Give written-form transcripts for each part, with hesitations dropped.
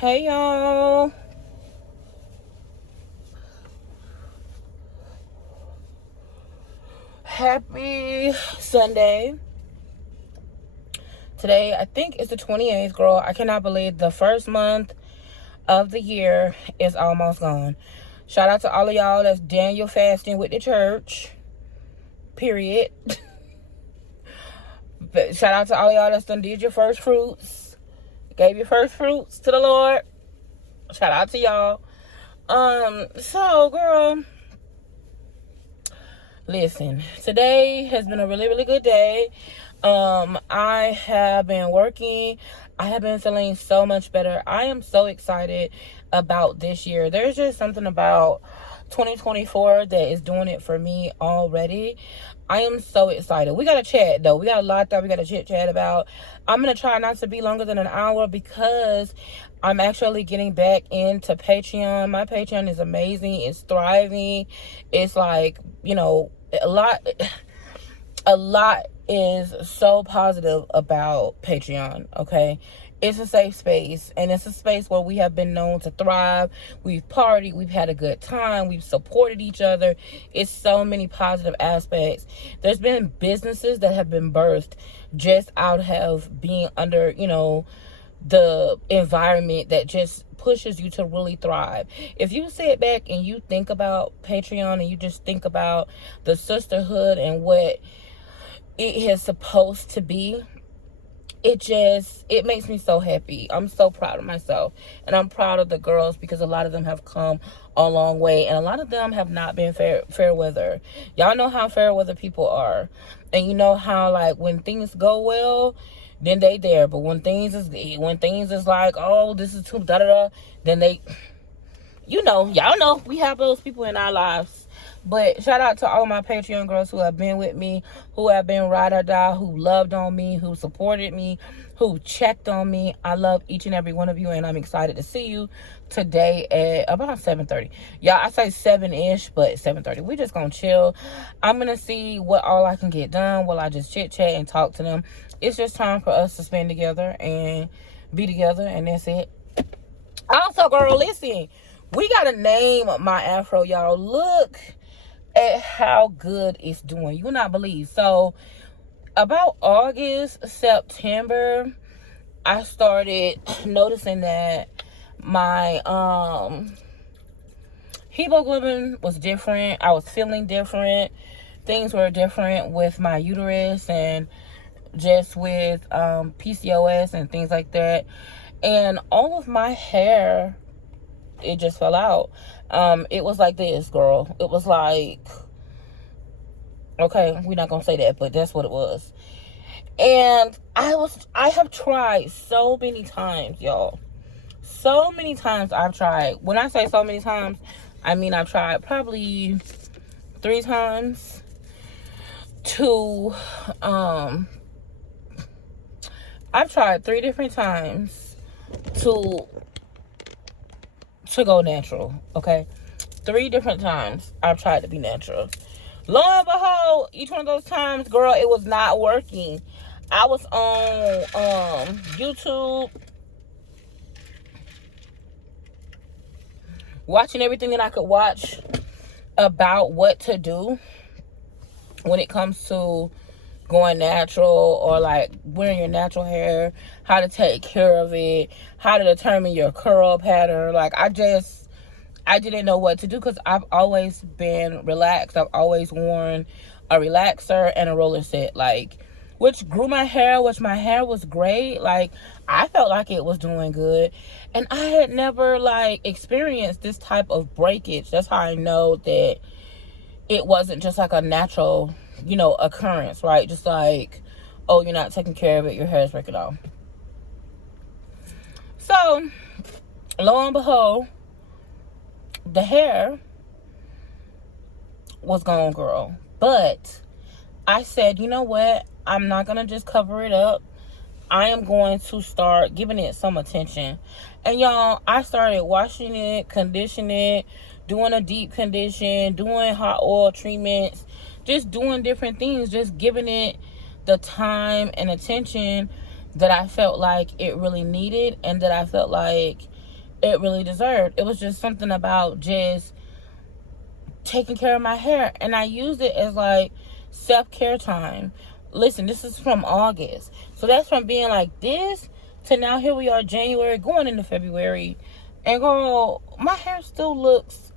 Hey y'all. Happy Sunday. Today, I think it's the 28th, girl. I cannot believe the first month of the year is almost gone. Shout out to all of y'all that's Daniel fasting with the church. Period. But shout out to all of y'all that's done did your first fruits. Gave your first fruits to the Lord. Shout out to y'all. So girl, listen, today has been a really, really good day. I have been working. I have been feeling so much better. I am so excited about this year. There's just something about 2024 that is doing it for me already. I am so excited. We got to chat though. We got a lot that we got to chit chat about. I'm going to try not to be longer than an hour because I'm actually getting back into Patreon. My Patreon is amazing. It's thriving. It's like, a lot is so positive about Patreon, okay? It's a safe space, and it's a space where we have been known to thrive. We've partied, we've had a good time, we've supported each other. It's so many positive aspects. There's been businesses that have been birthed just out of being under, the environment that just pushes you to really thrive. If you sit back and you think about Patreon and you just think about the sisterhood and what it is supposed to be, it makes me so happy. I'm so proud of myself, and I'm proud of the girls because a lot of them have come a long way, and a lot of them have not been fair weather. Y'all know how fair weather people are, and you know how, like, when things go well, then they there, but when things is like, oh, this is too da da da, then they, y'all know we have those people in our lives. But shout out to all my Patreon girls who have been with me, who have been ride or die, who loved on me, who supported me, who checked on me. I love each and every one of you, and I'm excited to see you today at about 7:30. Yeah, I say 7-ish, but 7:30. We just gonna chill. I'm gonna see what all I can get done while I just chit chat and talk to them. It's just time for us to spend together and be together, and that's it. Also, girl, listen, we gotta name my afro, y'all. Look at how good it's doing. You will not believe. So about August, September, I started noticing that my hemoglobin was different. I was feeling different. Things were different with my uterus and just with PCOS and things like that. And all of my hair, it just fell out. It was like this, girl. It was like, okay, we're not gonna say that, but that's what it was. And I have tried so many times, y'all. So many times I've tried. When I say so many times, I mean I've tried probably 3 times to I've tried 3 different times to go natural, okay? 3 different times I've tried to be natural. Lo and behold, each one of those times, girl, it was not working. I was on YouTube watching everything that I could watch about what to do when it comes to going natural, or like wearing your natural hair, how to take care of it, how to determine your curl pattern. Like, I didn't know what to do because I've always been relaxed. I've always worn a relaxer and a roller set, like, which grew my hair, which my hair was great. Like, I felt like it was doing good. And I had never, like, experienced this type of breakage. That's how I know that it wasn't just like a natural, occurrence, right? Just like, oh, you're not taking care of it, your hair is breaking off. So, lo and behold, the hair was gone, girl. But I said, you know what? I'm not going to just cover it up. I am going to start giving it some attention. And y'all, I started washing it, conditioning it, doing a deep condition, doing hot oil treatments, just doing different things, just giving it the time and attention that I felt like it really needed, and that I felt like it really deserved. It was just something about just taking care of my hair, and I used it as like self-care time. Listen, this is from August, so that's from being like this to now here we are, January, going into February, and girl, my hair still looks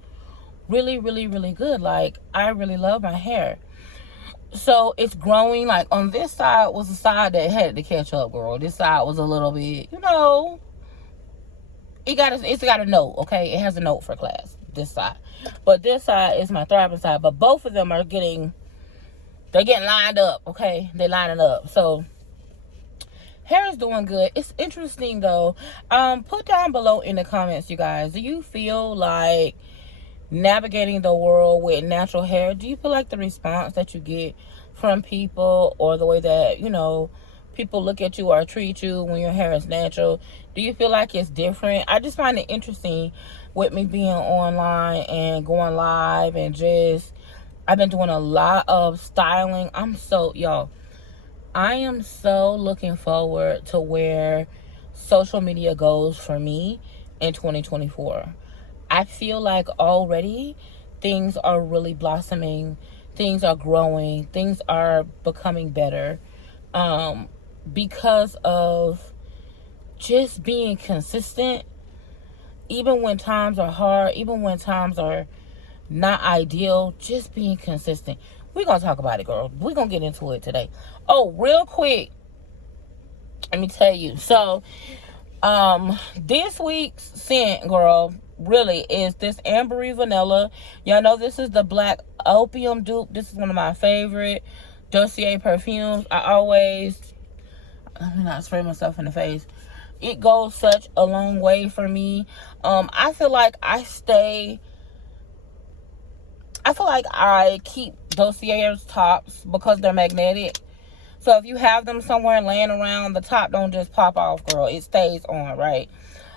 really, really, really good. Like, I really love my hair. So it's growing. Like, on this side was the side that had to catch up, girl. This side was a little bit, it's got a note, okay? It has a note for class, this side. But this side is my thriving side. But both of them are getting lined up, okay? They're lining up. So hair is doing good. It's interesting though. Put down below in the comments, you guys. Do you feel like navigating the world with natural hair? Do you feel like the response that you get from people, or the way that, people look at you or treat you when your hair is natural, do you feel like it's different? I just find it interesting with me being online and going live, and just, I've been doing a lot of styling. I am so looking forward to where social media goes for me in 2024. I feel like already things are really blossoming, things are growing, things are becoming better, because of just being consistent, even when times are hard, even when times are not ideal, just being consistent. We're going to talk about it, girl. We're going to get into it today. Oh, real quick, let me tell you. So, this week's scent, girl, really is this Amber Vanilla. Y'all know this is the Black Opium dupe. This is one of my favorite Dossier perfumes. Let me not spray myself in the face. It goes such a long way for me. I feel like I keep Dossier's tops because they're magnetic. So if you have them somewhere laying around, the top don't just pop off, girl. It stays on, right?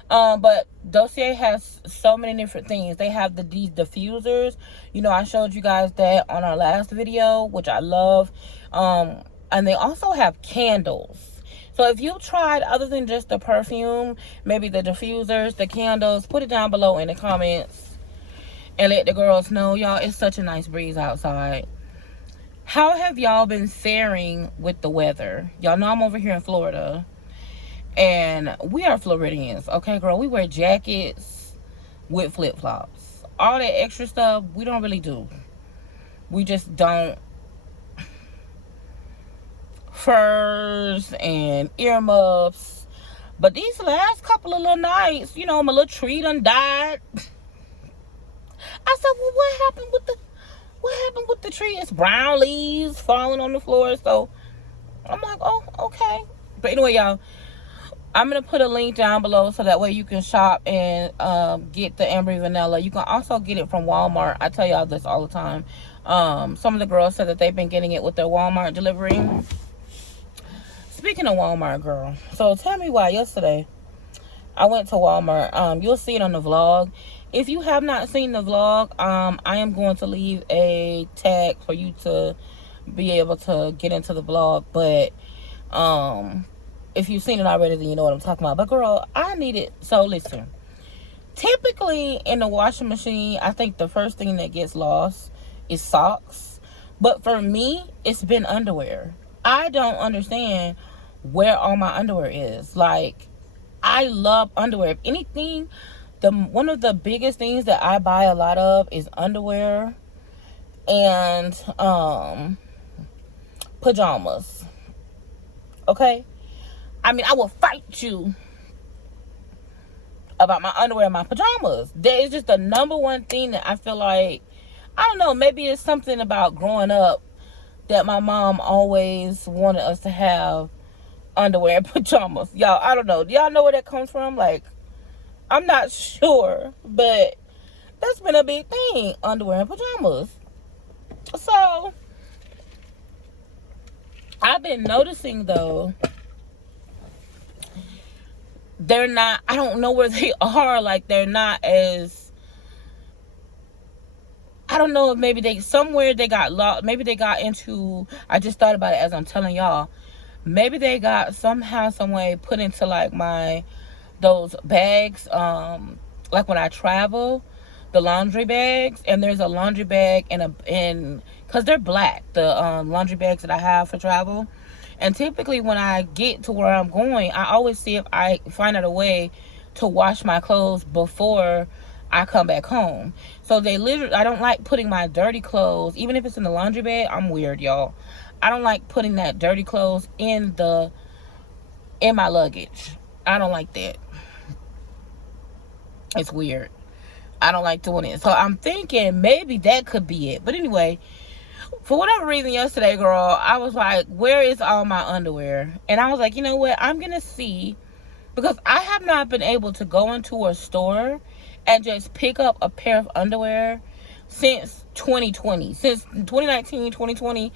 But Dossier has so many different things. They have these diffusers. I showed you guys that on our last video, which I love. And they also have candles. So if you tried other than just the perfume, maybe the diffusers, the candles, put it down below in the comments and let the girls know. Y'all, it's such a nice breeze outside. How have y'all been faring with the weather? Y'all know I'm over here in Florida, and we are Floridians, okay, girl? We wear jackets with flip-flops. All that extra stuff, we don't really do. We just don't. Furs and earmuffs. But these last couple of little nights, my little tree done died. I said, well, what happened with the tree? It's brown leaves falling on the floor. So I'm like, oh, okay. But anyway, y'all, I'm gonna put a link down below so that way you can shop and get the Amber Vanilla. You can also get it from Walmart. I tell y'all this all the time. Some of the girls said that they've been getting it with their Walmart delivery. Speaking of Walmart, girl, so tell me why yesterday I went to Walmart. You'll see it on the vlog. If you have not seen the vlog, I am going to leave a tag for you to be able to get into the vlog. But if you've seen it already, then you know what I'm talking about. But girl, I need it. So listen, typically in the washing machine, I think the first thing that gets lost is socks. But for me, it's been underwear. I don't understand where all my underwear is. Like, I love underwear. If anything, one of the biggest things that I buy a lot of is underwear and pajamas. Okay? I mean, I will fight you about my underwear and my pajamas. That is just the number one thing that I feel like, I don't know, maybe it's something about growing up that my mom always wanted us to have underwear and pajamas. Y'all, I don't know. Do y'all know where that comes from? Like, I'm not sure, but that's been a big thing, underwear and pajamas. So, I've been noticing, though, they're not, I don't know where they are. Like, they're not as, I don't know if maybe somewhere they got lost. Maybe they got into, I just thought about it as I'm telling y'all. Maybe they got somehow, some way put into like my those bags, like when I travel, the laundry bags. And there's a laundry bag in because they're black, the laundry bags that I have for travel. And typically when I get to where I'm going, I always see if I find out a way to wash my clothes before I come back home. So they literally, I don't like putting my dirty clothes, even if it's in the laundry bag. I'm weird, y'all. I don't like putting that dirty clothes in my luggage. I don't like that. It's weird. I don't like doing it. So I'm thinking maybe that could be it. But anyway, for whatever reason yesterday, girl, I was like, where is all my underwear? And I was like, you know what? I'm going to see, because I have not been able to go into a store and just pick up a pair of underwear since 2020. Since 2019, 2020,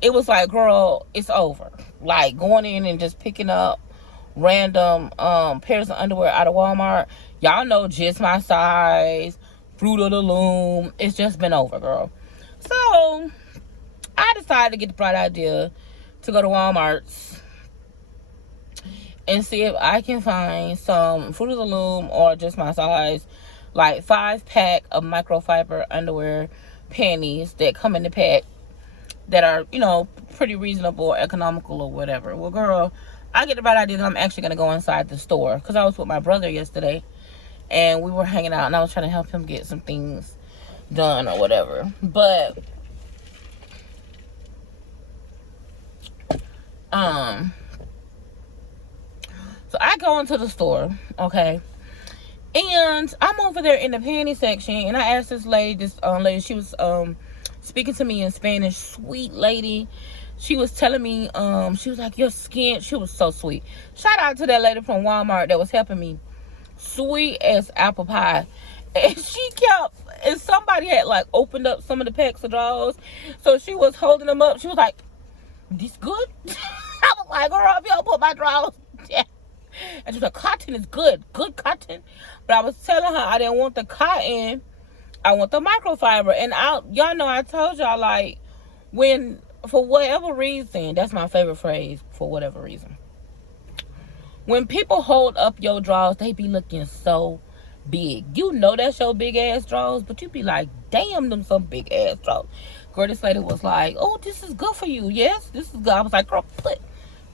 it was like, girl, it's over. Like going in and just picking up random pairs of underwear out of Walmart. Y'all know just my size, Fruit of the Loom. It's just been over, girl. So I decided to get the bright idea to go to Walmart's and see if I can find some Fruit of the Loom or just my size, like 5-pack of microfiber underwear panties that come in the pack that are, pretty reasonable or economical or whatever. Well, girl, I get the bright idea that I'm actually going to go inside the store, because I was with my brother yesterday and we were hanging out and I was trying to help him get some things done or whatever. But so I go into the store, okay, and I'm over there in the panty section, and I asked this lady, she was speaking to me in Spanish, sweet lady. She was telling me, she was like, your skin, she was so sweet. Shout out to that lady from Walmart that was helping me. Sweet as apple pie. And and somebody had like opened up some of the packs of drawers, so she was holding them up. She was like, this good? I was like, girl, if y'all put my drawers down. And she was like, cotton is good cotton. But I was telling her I didn't want the cotton, I want the microfiber. And y'all know I told y'all, like, when, for whatever reason, that's my favorite phrase, for whatever reason, when people hold up your drawers, they be looking so big. You know that's your big ass drawers, but you be like, damn, them some big ass drawers. Girl, this lady was like, oh, this is good for you. Yes, this is good. I was like, girl,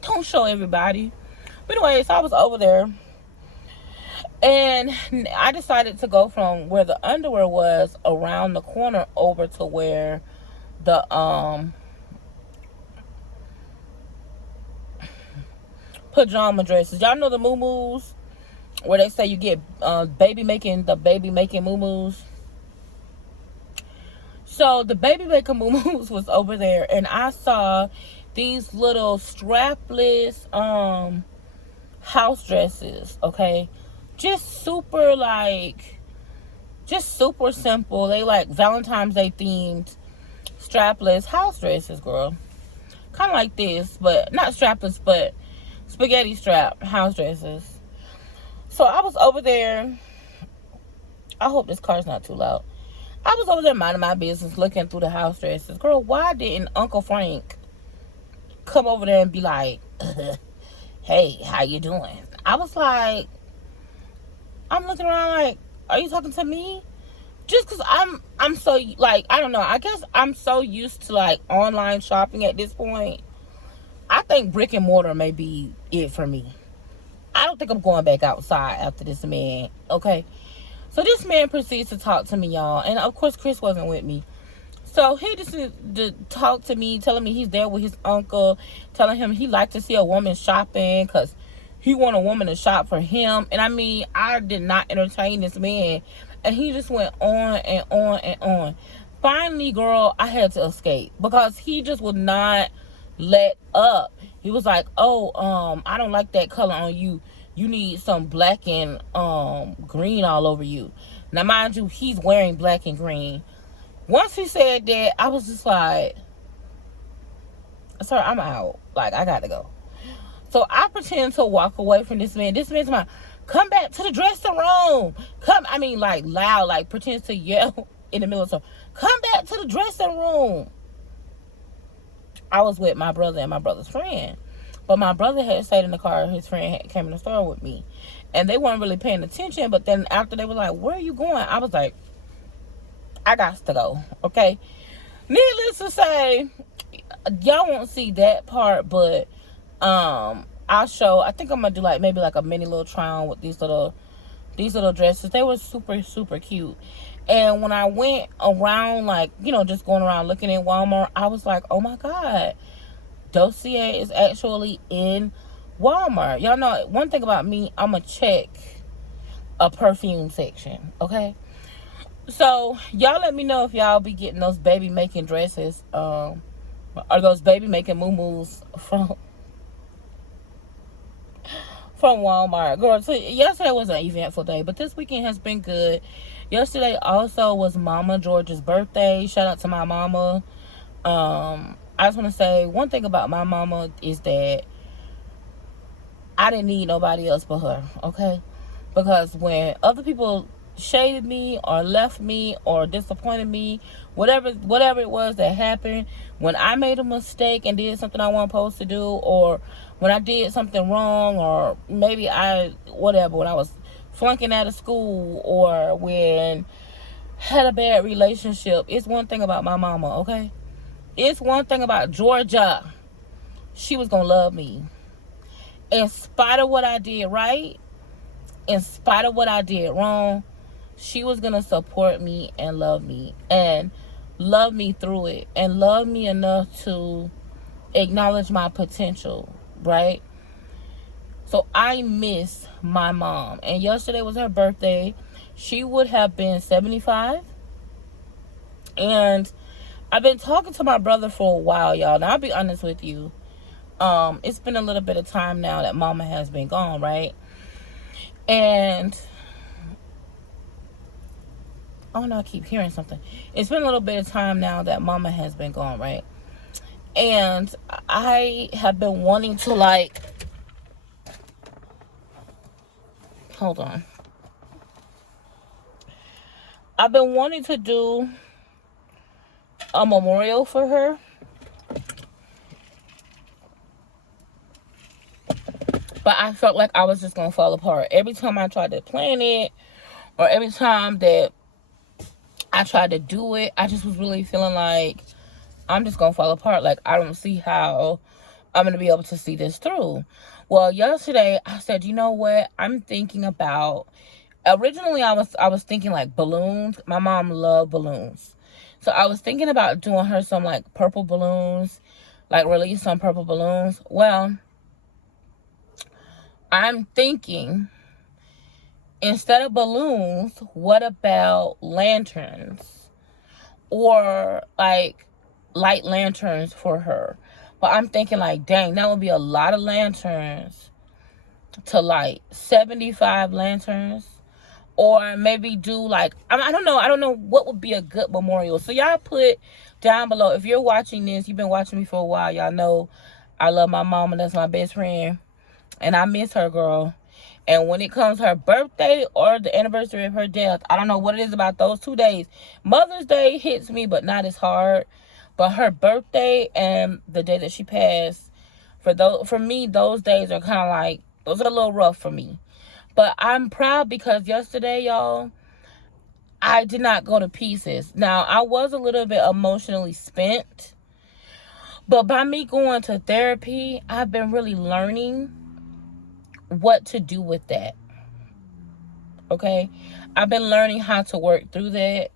don't show everybody. But anyway, so I was over there, and I decided to go from where the underwear was around the corner over to where the pajama dresses. Y'all know the moo-moos, where they say you get baby making moo-moos. So the baby making moo-moos was over there, and I saw these little strapless house dresses, okay? Just super simple. They like Valentine's Day themed strapless house dresses, girl. Kind of like this, but not strapless, but spaghetti strap house dresses. So I was over there. I hope this car's not too loud. I was over there minding my business, looking through the house dresses. Girl, why didn't Uncle Frank come over there and be like, hey, how you doing? I was like, I'm looking around like, are you talking to me? Just because I'm so, like, I don't know. I guess I'm so used to, like, online shopping at this point. I think brick and mortar may be it for me. I don't think I'm going back outside after this man, okay? So this man proceeds to talk to me, y'all. And, of course, Chris wasn't with me. So he just to talk to me, telling me he's there with his uncle, telling him he liked to see a woman shopping because he want a woman to shop for him. And, I mean, I did not entertain this man. And he just went on and on and on. Finally, girl, I had to escape because he just would not let up. He was like, oh, I don't like that color on you. You need some black and green all over you. Now, mind you, he's wearing black and green. Once he said that, I was just like, sir, I'm out. Like, I got to go. So I pretend to walk away from this man. This man's like, come back to the dressing room. Like loud, like pretends to yell in the middle of something. Come back to the dressing room. I was with my brother and my brother's friend. But my brother had stayed in the car. His friend came in the store with me. and they weren't really paying attention. But then after they were like, "Where are you going?" I was like, "I got to go." Okay. Needless to say, y'all won't see that part, but I'll show. I think I'm gonna do like maybe like a mini little try on with these little dresses. They were super, super cute. And when I went around, like, just going around looking in Walmart, I was like, oh my God, Dossier is actually in Walmart. Y'all know one thing about me, I'm going to check a perfume section, okay? So, y'all let me know if y'all be getting those baby making dresses, or those baby making moo-moos from Walmart. Girl, so yesterday was an eventful day, but this weekend has been good. Yesterday also was Mama George's birthday. Shout out to my mama. I just want to say one thing about my mama is that I didn't need nobody else but her, okay? Because when other people shaded me or left me or disappointed me, whatever it was that happened, when I made a mistake and did something I wasn't supposed to do, or when I did something wrong, or maybe when I was flunking out of school, or when had a bad relationship, it's one thing about my mama, okay? It's one thing about Georgia. She was gonna love me. In spite of what I did right, in spite of what I did wrong, she was gonna support me and love me through it, and love me enough to acknowledge my potential, right? So I miss my mom, and yesterday was her birthday. She would have been 75, and I've been talking to my brother for a while, y'all. Now I'll be honest with you, it's been a little bit of time now that mama has been gone, right? And oh no, I keep hearing something. It's been a little bit of time now that mama has been gone, right? And I have been wanting to, like, hold on. I've been wanting to do a memorial for her. But I felt like I was just going to fall apart. Every time I tried to plan it, or every time that I tried to do it, I just was really feeling like I'm just going to fall apart. Like, I don't see how I'm going to be able to see this through. Well, yesterday I said, you know what? I'm thinking about, originally I was thinking like balloons. My mom loved balloons. So I was thinking about doing her some like purple balloons, like release some purple balloons. Well, I'm thinking, instead of balloons, what about lanterns? Or like light lanterns for her. But I'm thinking like, dang, that would be a lot of lanterns to light. 75 lanterns. Or maybe do like, I don't know what would be a good memorial. So y'all put down below, if you're watching this, you've been watching me for a while, y'all know I love my mama. That's my best friend. And I miss her, girl. And when it comes to her birthday or the anniversary of her death, I don't know what it is about those 2 days. Mother's Day hits me, but not as hard. But her birthday and the day that she passed, for me, those days are kind of like, those are a little rough for me. But I'm proud because yesterday, y'all, I did not go to pieces. Now, I was a little bit emotionally spent. But by me going to therapy, I've been really learning what to do with that. Okay? I've been learning how to work through that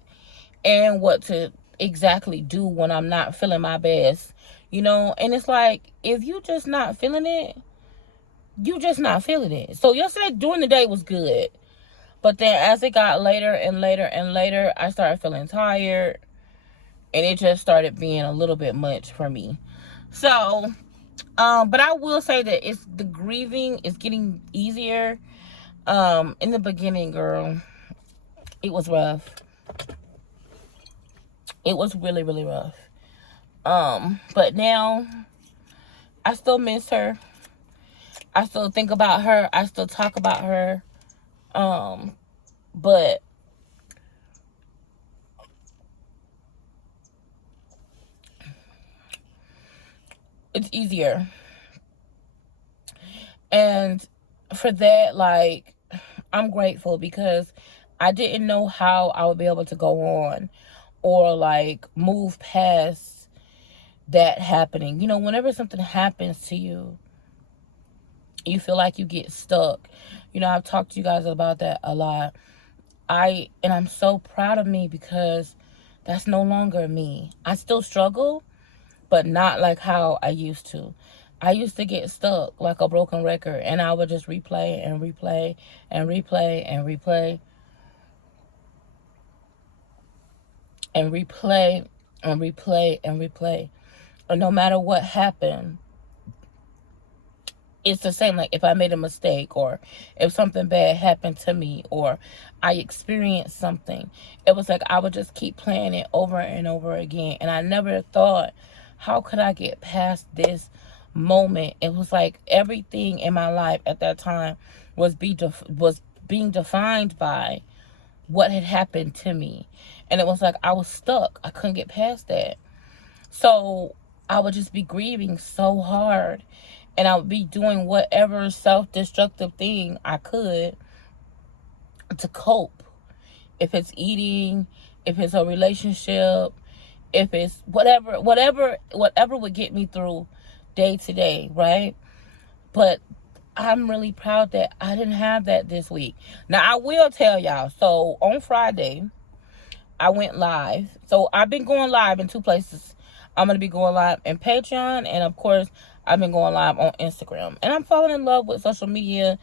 and what to exactly do when I'm not feeling my best. And it's like, if you just not feeling it, you just not feeling it. So yesterday during the day was good. But then as it got later and later and later, I started feeling tired. And it just started being a little bit much for me. So, but I will say that the grieving is getting easier. In the beginning, girl, it was rough. It was really, really rough. But now I still miss her. I still think about her. I still talk about her. But it's easier. And for that, like, I'm grateful because I didn't know how I would be able to go on or like move past that happening. You know, whenever something happens to you, you feel like you get stuck. You know, I've talked to you guys about that a lot. I'm so proud of me because that's no longer me. I still struggle, but not like how I used to. I used to get stuck like a broken record, and I would just replay and replay and replay and replay and replay and replay and replay. And no matter what happened, it's the same. Like if I made a mistake or if something bad happened to me or I experienced something, it was like I would just keep playing it over and over again. And I never thought, how could I get past this moment? It was like everything in my life at that time was being defined by what had happened to me. And it was like I was stuck. I couldn't get past that. So I would just be grieving so hard. And I would be doing whatever self-destructive thing I could to cope. If it's eating, if it's a relationship, if it's whatever would get me through day to day, right? But I'm really proud that I didn't have that this week. Now, I will tell y'all. So, on Friday, I went live. So, I've been going live in 2 places. I'm going to be going live in Patreon. And, of course, I've been going live on Instagram. And I'm falling in love with social media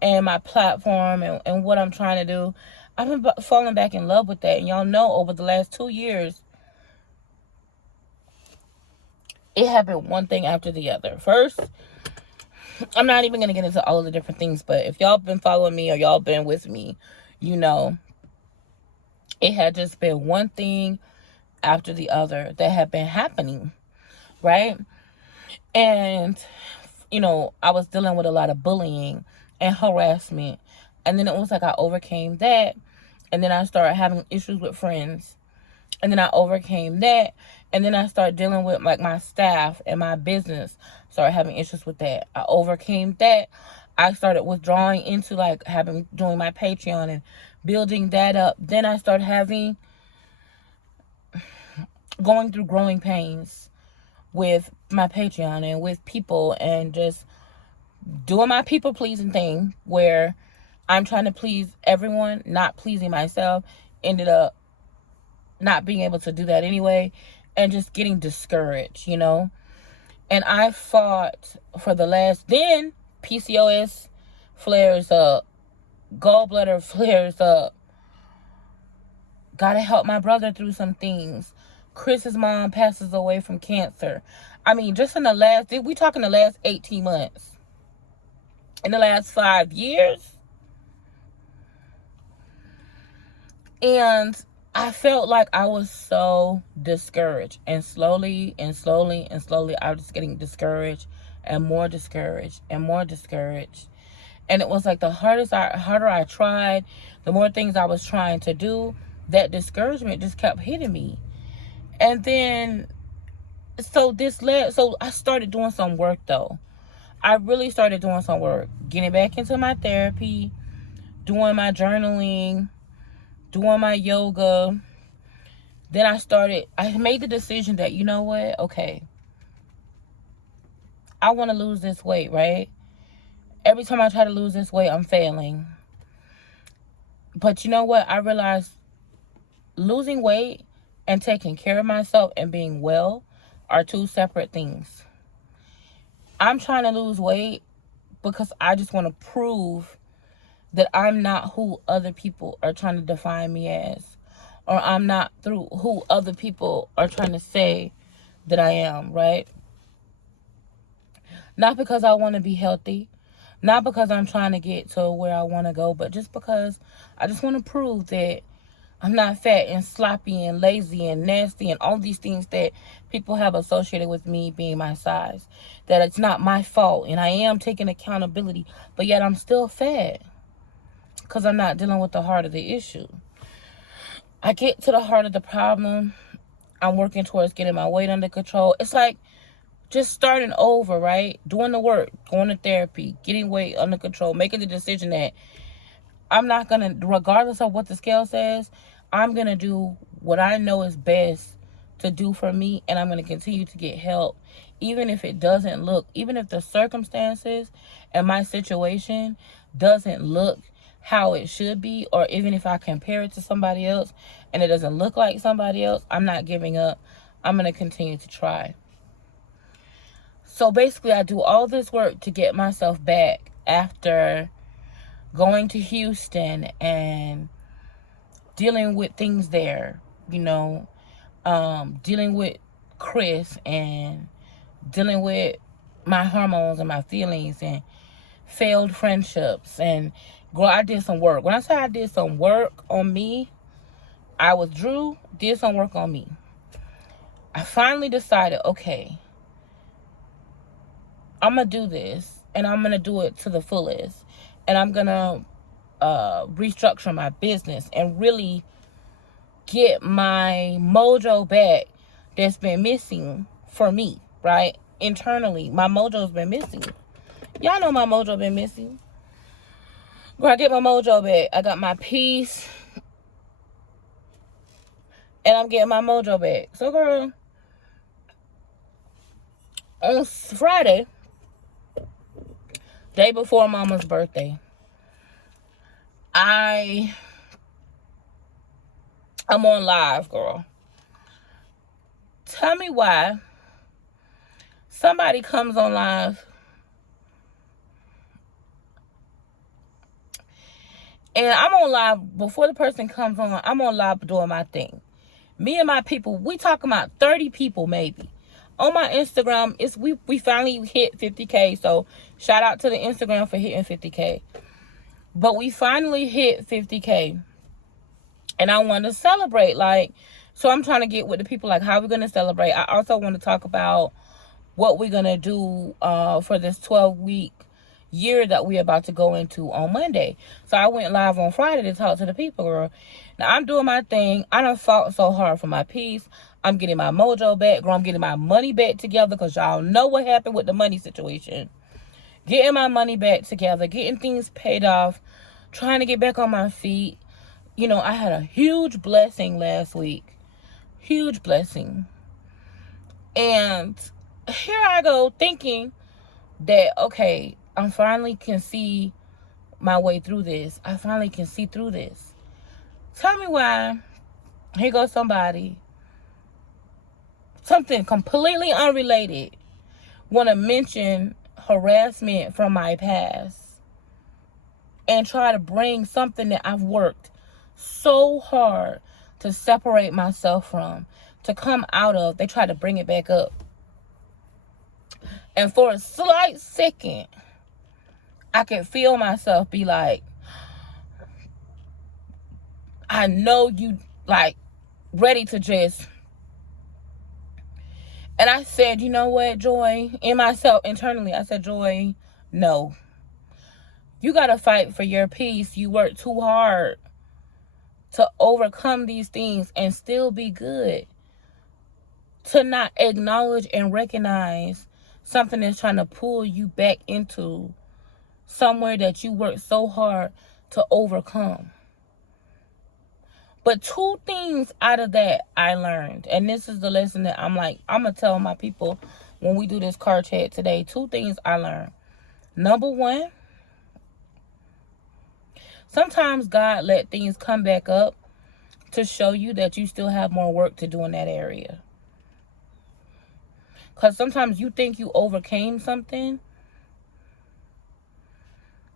and my platform and what I'm trying to do. I've been falling back in love with that. And y'all know over the last 2 years, it had been one thing after the other. First, I'm not even going to get into all of the different things, but if y'all been following me or y'all been with me, you know, it had just been one thing after the other that had been happening, right? And, you know, I was dealing with a lot of bullying and harassment. And then it was like I overcame that. And then I started having issues with friends. And then I overcame that. And then I started dealing with like my staff and my business. Started having issues with that. I overcame that. I started withdrawing into like doing my Patreon and building that up. Then I started going through growing pains with my Patreon and with people and just doing my people pleasing thing where I'm trying to please everyone, not pleasing myself. Ended up not being able to do that anyway and just getting discouraged, you know. And I fought for then PCOS flares up, gallbladder flares up. Gotta help my brother through some things. Chris's mom passes away from cancer. I mean, just in the last 18 months. In the last 5 years. And I felt like I was so discouraged. And slowly, I was just getting discouraged and more discouraged and more discouraged. And it was like the harder I tried, the more things I was trying to do, that discouragement just kept hitting me. And then, so I started doing some work though. I really started doing some work, getting back into my therapy, doing my journaling, doing my yoga. Then I made the decision that, you know what? Okay. I want to lose this weight, right? Every time I try to lose this weight, I'm failing. But you know what? I realized losing weight and taking care of myself and being well are 2 separate things. I'm trying to lose weight because I just want to prove that I'm not who other people are trying to define me as. Or I'm not through who other people are trying to say that I am, right? Not because I want to be healthy. Not because I'm trying to get to where I want to go. But just because I just want to prove that I'm not fat and sloppy and lazy and nasty and all these things that people have associated with me being my size. That it's not my fault. And I am taking accountability. But yet I'm still fat. Because I'm not dealing with the heart of the issue. I get to the heart of the problem. I'm working towards getting my weight under control. It's like just starting over, right? Doing the work, going to therapy, getting weight under control, making the decision that I'm not going to, regardless of what the scale says, I'm going to do what I know is best to do for me, and I'm going to continue to get help, even if it doesn't look, even if the circumstances and my situation doesn't look how it should be, or even if I compare it to somebody else and it doesn't look like somebody else, I'm not giving up. I'm going to continue to try. So basically, I do all this work to get myself back after going to Houston and dealing with things there, dealing with Chris and dealing with my hormones and my feelings and failed friendships. And girl, I did some work. When I say I did some work on me, I withdrew, did some work on me. I finally decided, okay, I'm going to do this, and I'm going to do it to the fullest. And I'm going to restructure my business and really get my mojo back that's been missing for me, right? Internally, my mojo's been missing. Y'all know my mojo been missing. Girl, I get my mojo back. I got my peace. And I'm getting my mojo back. So, girl, on Friday, day before Mama's birthday, I'm on live, girl. Tell me why somebody comes on live and I'm on live before the person comes on. I'm on live doing my thing. Me and my people, we talking about 30 people maybe. On my Instagram, we finally hit 50K. So shout out to the Instagram for hitting 50K. But we finally hit 50K. And I want to celebrate. So I'm trying to get with the people, how we're going to celebrate. I also want to talk about what we're going to do for this 12-week year that we're about to go into on Monday. So I went live on Friday to talk to the people, girl. Now, I'm doing my thing. I done fought so hard for my peace. I'm getting my mojo back, girl. I'm getting my money back together because y'all know what happened with the money situation. Getting my money back together, getting things paid off, trying to get back on my feet. I had a huge blessing last week. Huge blessing. And here I go thinking that, okay, I finally can see my way through this. I finally can see through this. Tell me why. Here goes somebody. Something completely unrelated. Want to mention harassment from my past. And try to bring something that I've worked so hard to separate myself from, to come out of. They try to bring it back up. And for a slight second, I could feel myself be like, I know you, ready to just. And I said, you know what, Joy? In myself, internally, I said, Joy, no. You got to fight for your peace. You work too hard to overcome these things and still be good. To not acknowledge and recognize something that's trying to pull you back into somewhere that you worked so hard to overcome. But 2 things out of that I learned. And this is the lesson that I'm going to tell my people when we do this card chat today. 2 things I learned. Number 1, sometimes God let things come back up to show you that you still have more work to do in that area. Because sometimes you think you overcame something,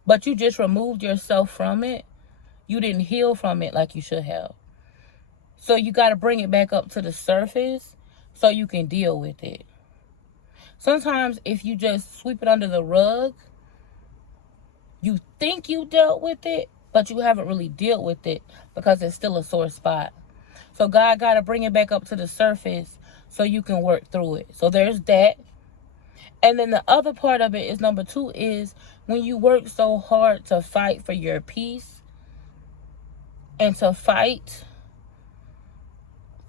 but you just removed yourself from it. You didn't heal from it like you should have. So you got to bring it back up to the surface so you can deal with it. Sometimes if you just sweep it under the rug, you think you dealt with it, but you haven't really dealt with it because it's still a sore spot. So God got to bring it back up to the surface so you can work through it. So there's that. And then the other part of it is number 2 is when you work so hard to fight for your peace and to fight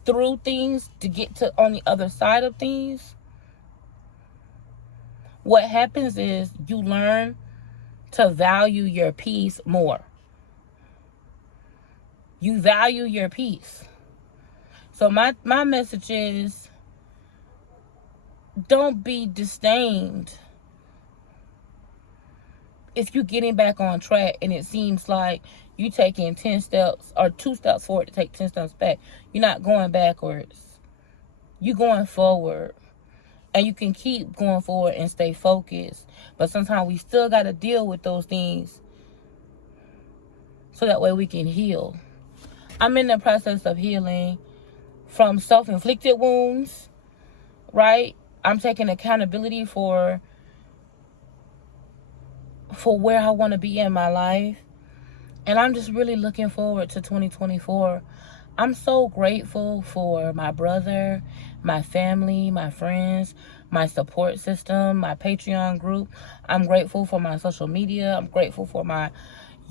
through things to get to on the other side of things, what happens is you learn to value your peace more. You value your peace. So my message is, don't be disdained if you're getting back on track and it seems like you taking 10 steps or 2 steps forward to take 10 steps back. You're not going backwards. You're going forward. And you can keep going forward and stay focused. But sometimes we still got to deal with those things so that way we can heal. I'm in the process of healing from self-inflicted wounds, right? I'm taking accountability for where I want to be in my life. And I'm just really looking forward to 2024. I'm so grateful for my brother, my family, my friends, my support system, my Patreon group. I'm grateful for my social media. I'm grateful for my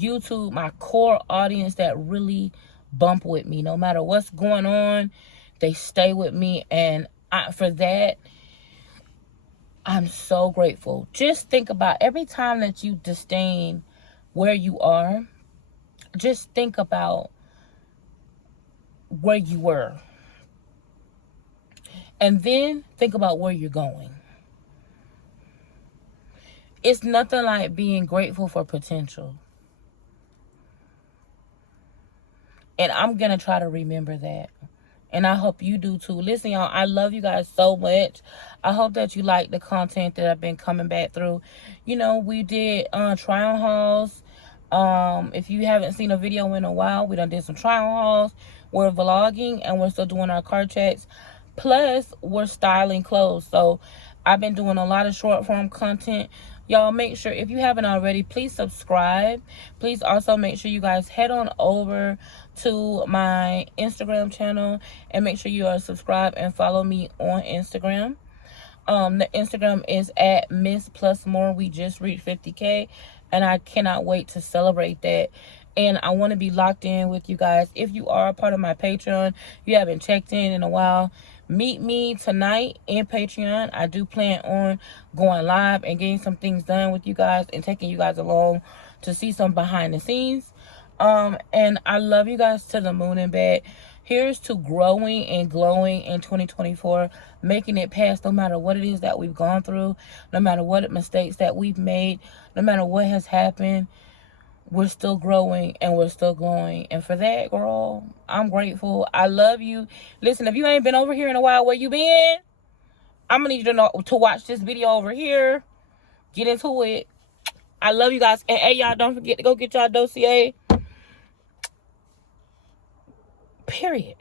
YouTube, my core audience that really bump with me. No matter what's going on, they stay with me. And for that, I'm so grateful. Just think about every time that you disdain where you are, just think about where you were. And then think about where you're going. It's nothing like being grateful for potential. And I'm going to try to remember that. And I hope you do too. Listen, y'all, I love you guys so much. I hope that you like the content that I've been coming back through. You know, we did trial hauls. If you haven't seen a video in a while, we done did some trial hauls. We're vlogging and we're still doing our card checks. Plus, we're styling clothes. So, I've been doing a lot of short form content. Y'all, make sure, if you haven't already, please subscribe. Please also make sure you guys head on over to my Instagram channel and make sure you are subscribed and follow me on Instagram. The Instagram is at Miss Plus More. We just reached 50K, and I cannot wait to celebrate that. And I want to be locked in with you guys. If you are a part of my Patreon, you haven't checked in a while, meet me tonight in Patreon. I do plan on going live and getting some things done with you guys and taking you guys along to see some behind the scenes. And I love you guys to the moon and back. Here's to growing and glowing in 2024, making it past no matter what it is that we've gone through, no matter what mistakes that we've made, no matter what has happened. We're still growing and we're still glowing. And for that, girl, I'm grateful. I love you. Listen, if you ain't been over here in a while, where you been? I'm going to need you to watch this video over here. Get into it. I love you guys. And hey, y'all, don't forget to go get y'all dossier. Period.